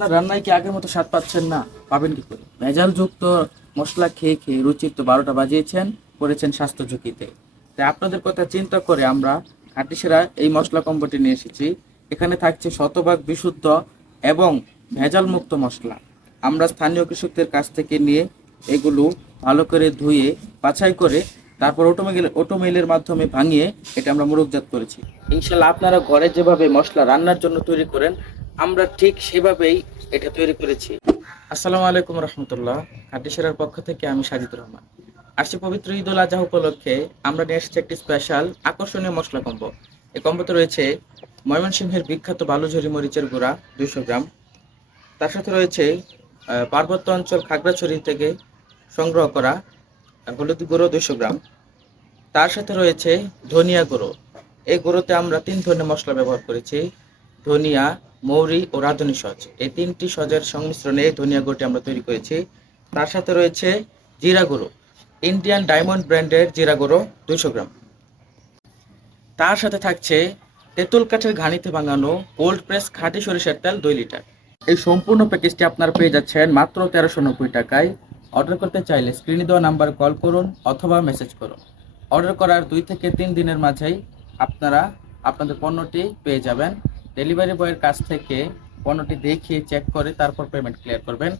আপনার রান্নায় কি আগের মতো স্বাদ পাচ্ছেন না? পাবেন কি করে? ভেজালযুক্ত মশলা খেয়ে খেয়ে রুচির তো 12টা বাজিয়েছেন, পড়েছেন স্বাস্থ্য ঝুঁকিতে। তাই আপনাদের কথা চিন্তা করে আমরা খাঁটি সেরা এই মশলা কম্বোটি নিয়ে এসেছি। এখানে থাকছে শতভাগ বিশুদ্ধ এবং ভেজাল মুক্ত মশলা। আমরা স্থানীয় কৃষকদের কাছ থেকে নিয়ে এগুলো ভালো করে ধুয়ে বাছাই করে তারপর অটোমেলের মাধ্যমে ভাঙিয়ে এটা আমরা মোড়কজাত করেছি। ইনশাল্লাহ আপনারা ঘরে যেভাবে মশলা রান্নার জন্য তৈরি করেন, আমরা ঠিক সেভাবেই এটা তৈরি করেছি। আসসালামু আলাইকুম রহমতুল্লাহ। খাঁটি সেরার পক্ষ থেকে আমি সাজিদুর রহমান। আসছে পবিত্র ঈদ উল আজহা উপলক্ষে আমরা নিয়ে এসেছি একটি স্পেশাল আকর্ষণীয় মশলা কম্বো। এই কম্বোতে রয়েছে ময়মনসিংহের বিখ্যাত বালুঝরি মরিচের গুঁড়া 200 গ্রাম। তার সাথে রয়েছে পার্বত্য অঞ্চল খাগড়াছড়ি থেকে সংগ্রহ করা হলুদ গুঁড়ো 200 গ্রাম। তার সাথে রয়েছে ধনিয়া গুঁড়ো। এই গুঁড়োতে আমরা 3 ধরনের মশলা ব্যবহার করেছি: ধনিয়া, মৌরি ও রাঁধুনি সজ। এই 3টি সজের সংমিশ্রণে এই ধনিয়া গুঁড়োটি আমরা তৈরি করেছি। তার সাথে রয়েছে জিরা গুঁড়ো, ইন্ডিয়ান ডায়মন্ড ব্র্যান্ডের জিরা গুঁড়ো 200 গ্রাম। তার সাথে থাকছে তেঁতুল কাঠের ঘানিতে বানানো কোল্ড প্রেস খাঁটি সরিষার তেল 2 লিটার। এই সম্পূর্ণ প্যাকেজটি আপনারা পেয়ে যাচ্ছেন মাত্র 1390 টাকায়। অর্ডার করতে চাইলে স্ক্রিনে দেওয়া নাম্বারে কল করুন অথবা মেসেজ করুন। অর্ডার করার 2 থেকে 3 দিনের মাঝেই আপনারা আপনাদের পণ্যটি পেয়ে যাবেন। ডেলিভারি বয়ের কাছ থেকে পণ্যটি দেখিয়ে চেক করে তারপর পেমেন্ট ক্লিয়ার করবেন।